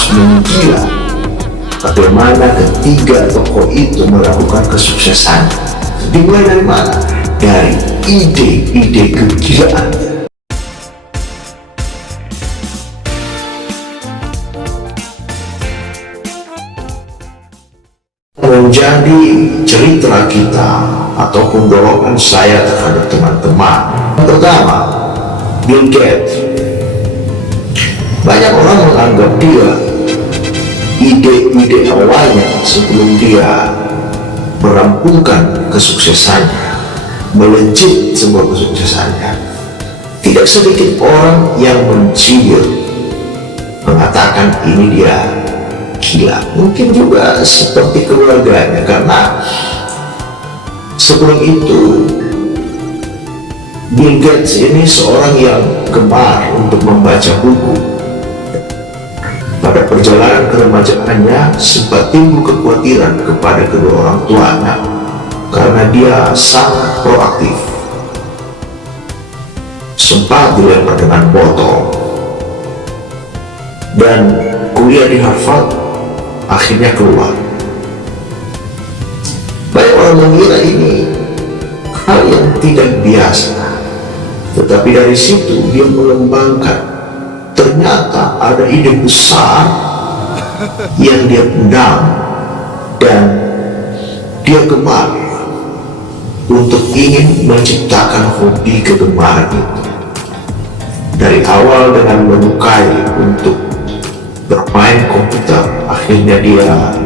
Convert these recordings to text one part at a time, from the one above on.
harus menggila bagaimana ketiga tokoh itu melakukan kesuksesan. Dimulai dari mana? Dari ide-ide kegilaan. Menjadi cerita kita ataupun dorongan saya terhadap teman-teman. Pertama, Bill Gates. Banyak orang menganggap dia ide-ide awalnya sebelum dia merampungkan kesuksesannya, melejit semua kesuksesannya. Tidak sedikit orang yang mencibir, mengatakan ini dia gila. Mungkin juga seperti keluarganya, karena sebelum itu Bill Gates ini seorang yang gemar untuk membaca buku. Pada perjalanan keremajaannya sempat timbul kekhawatiran kepada kedua orang tuanya karena dia sangat proaktif. Sempat dilempar dengan botol dan kuliah di Harvard akhirnya keluar. Banyak orang mengira ini hal yang tidak biasa, tetapi dari situ dia mengembangkan. Ternyata ada ide besar yang dia pendam dan dia gemar untuk ingin menciptakan hobi kegemaran itu. Dari awal dengan menyukai untuk bermain komputer, akhirnya dia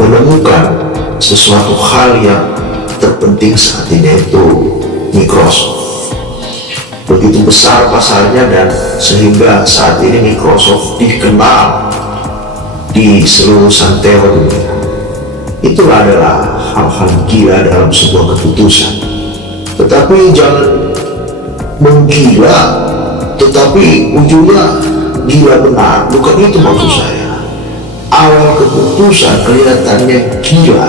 menemukan sesuatu hal yang terpenting saat ini, yaitu Microsoft. Begitu besar pasarnya dan sehingga saat ini Microsoft dikenal di seluruh santero dunia. Itulah adalah hal-hal gila dalam sebuah keputusan. Tetapi jangan menggila tetapi ujungnya gila benar, bukan itu maksud saya. Awal keputusan kelihatannya gila,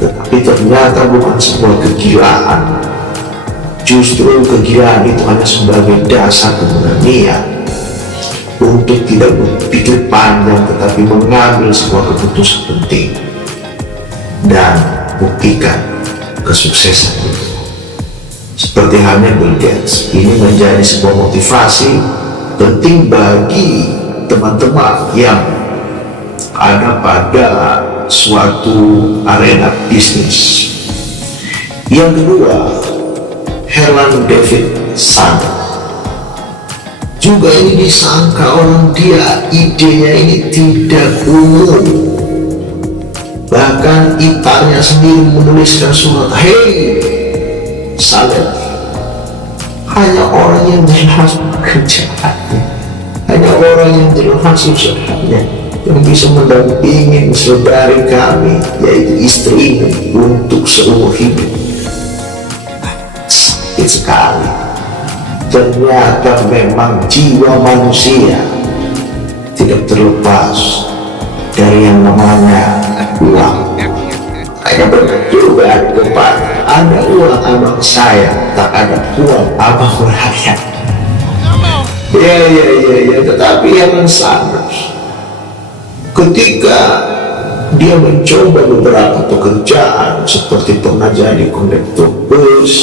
tetapi ternyata bukan sebuah kegilaan. Justru kegilaan itu hanya sebagai dasar keberanian untuk tidak berpikir panjang tetapi mengambil sebuah keputusan penting dan buktikan kesuksesan itu. Seperti halnya Bill Gates, ini menjadi sebuah motivasi penting bagi teman-teman yang ada pada suatu arena bisnis. Yang kedua, Herman David Sanders. Juga ini disangka orang dia idenya ini tidak umum. Bahkan iparnya sendiri menuliskan surat, "Hei Sanders, hanya orang yang jelas pekerjaannya, hanya orang yang jelas usahanya yang bisa mendampingi saudari kami, yaitu istrimu, untuk seumur hidup." Sakit sekali. Ternyata memang jiwa manusia tidak terlepas dari yang namanya uang. Hanya benar juga di depan ada uang abang saya, tak ada uang abang rakyat. Ya, tetapi Herman Sanders ketika dia mencoba beberapa pekerjaan seperti pernah jadi kondektur bus,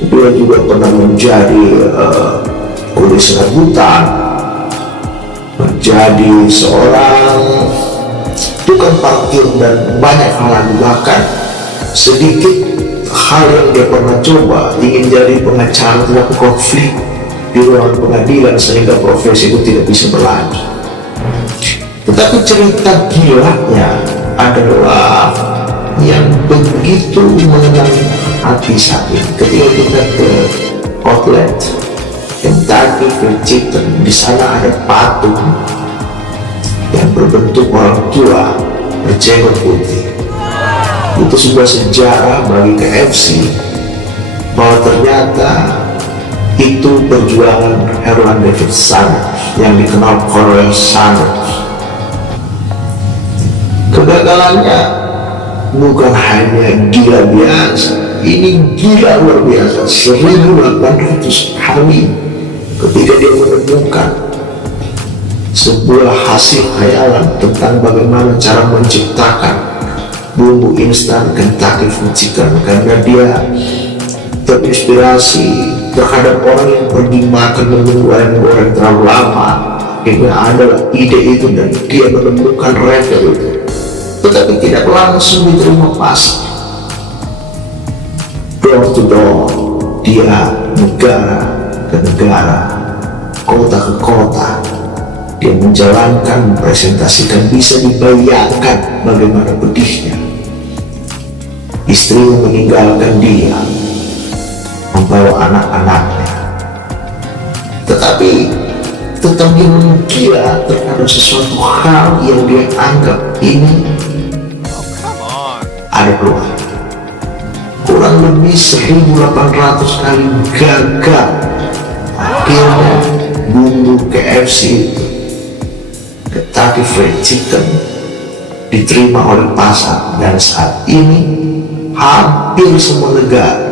dia juga pernah menjadi kulis rambutan, menjadi seorang tukang parkir dan banyak hal lain. Bahkan sedikit hal yang dia pernah coba, ingin jadi pengacara tetapi konflik di ruangan pengadilan sehingga profesi itu tidak bisa berlanjut. Tetapi cerita gilanya adalah yang begitu mengenang hati saya ketika kita ke outlet Kentucky Fried Chicken. Di sana ada patung yang berbentuk orang tua berjenggot putih. Itu sebuah sejarah bagi KFC bahwa ternyata itu perjuangan Herman David Sanders yang dikenal Colonel Sanders. Kegagalannya bukan hanya gila biasa, ini gila luar biasa, 1.800 kali ketika dia menemukan sebuah hasil khayalan tentang bagaimana cara menciptakan bumbu instan Kentucky Fried Chicken, karena dia terinspirasi terhadap orang yang pergi makan menu goreng-goreng terlalu lama. Akhirnya adalah ide itu dan dia menemukan resep itu, tetapi tidak langsung diterima pasar. Door to door, dia negara ke negara, kota ke kota, dia menjalankan, mempresentasikan. Bisa dibayangkan bagaimana pedihnya. Istri meninggalkan dia, membawa anak-anaknya, tetapi tetap dia menggila terhadap sesuatu hal yang dia anggap ini ada peluang. Kurang lebih 1800 kali gagal, akhirnya bumbu KFC itu, Kentucky Fried Chicken, diterima oleh pasar, dan saat ini hampir semua negara,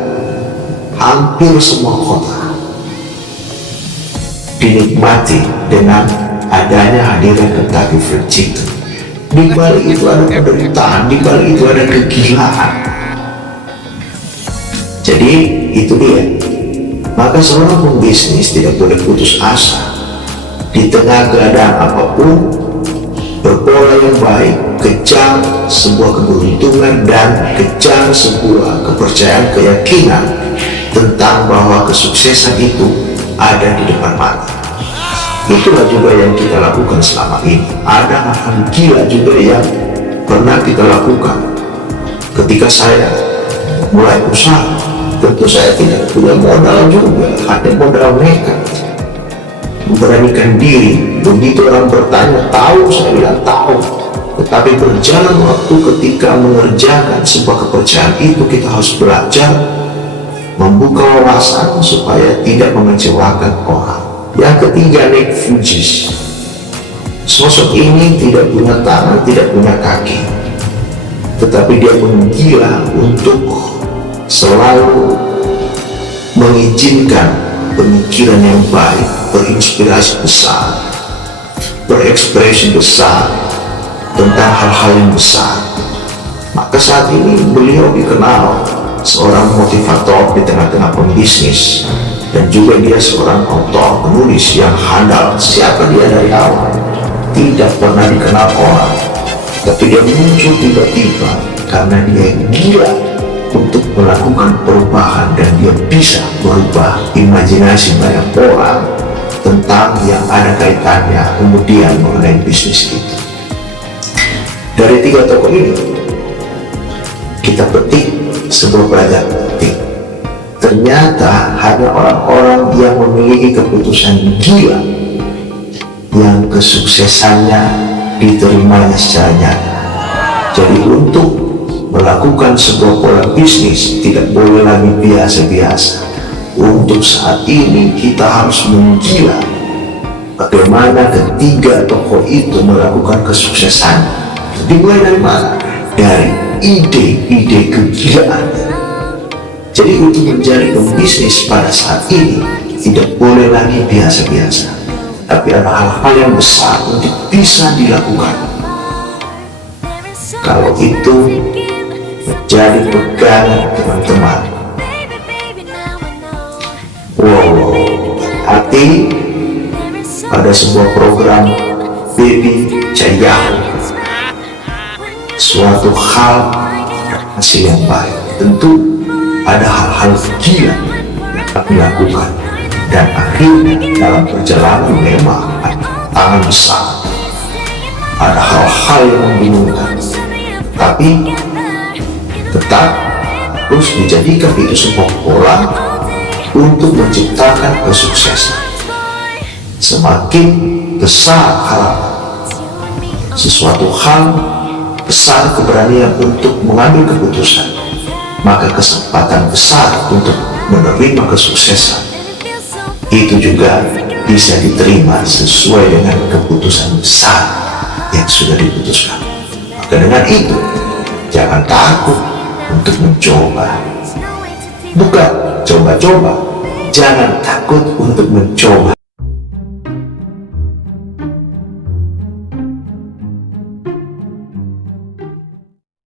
hampir semua kota dinikmati dengan adanya hadirnya Kentucky Fried Chicken. Di balik itu ada penderitaan, di balik itu ada kegilaan. Jadi itu dia. Maka seorang pembisnis tidak boleh putus asa. Di tengah keadaan apapun, berpola yang baik, kejar sebuah keberuntungan dan kejar sebuah kepercayaan, keyakinan tentang bahwa kesuksesan itu ada di depan mata. Itulah juga yang kita lakukan selama ini. Ada hal gila juga yang pernah kita lakukan. Ketika saya mulai usaha, tentu saya tidak punya modal juga, hanya modal nekat, memberanikan diri. Begitu orang bertanya, tahu? Saya bilang tahu. Tetapi berjalan waktu, ketika mengerjakan sebuah kepercayaan itu, kita harus belajar membuka wawasan supaya tidak mengecewakan orang. Yang ketiga, Nick Fugees. Sosok ini tidak punya tangan, tidak punya kaki, tetapi dia menggila untuk selalu mengizinkan pemikiran yang baik, berinspirasi besar, berekspresi besar tentang hal-hal yang besar. Maka saat ini beliau dikenal seorang motivator di tengah-tengah pembisnis, dan juga dia seorang autor, penulis yang handal. Siapa dia dari awal? Tidak pernah dikenal orang, tapi dia muncul tiba-tiba karena dia gila untuk melakukan perubahan, dan dia bisa merubah imajinasi banyak orang tentang yang ada kaitannya kemudian mengenai bisnis itu. Dari tiga tokoh ini kita petik sebuah pelajaran penting. Ternyata hanya orang-orang yang memiliki keputusan gila yang kesuksesannya diterimanya secara nyata. Jadi untuk melakukan sebuah pola bisnis tidak boleh lagi biasa-biasa. Untuk saat ini kita harus menggila bagaimana ketiga tokoh itu melakukan kesuksesan. Dimulai dari mana? Dari ide-ide kegilaan. Jadi untuk menjadi pembisnis pada saat ini tidak boleh lagi biasa-biasa, tapi ada hal-hal yang besar untuk bisa dilakukan. Kalau itu menjadi pegangan teman-teman, wow, arti pada sebuah program Baby Cayahu, suatu hal hasil yang baik. Tentu ada hal-hal gila yang kami lakukan, dan akhirnya dalam perjalanan memang ada tantangan besar, ada hal-hal yang membingungkan, tapi tetap harus dijadikan itu sebuah pola untuk menciptakan kesuksesan. Semakin besar harapan, sesuatu hal besar, keberanian untuk mengambil keputusan, maka kesempatan besar untuk menerima kesuksesan itu juga bisa diterima sesuai dengan keputusan besar yang sudah diputuskan. Maka dengan itu, jangan takut untuk mencoba. Bukan coba-coba, jangan takut untuk mencoba.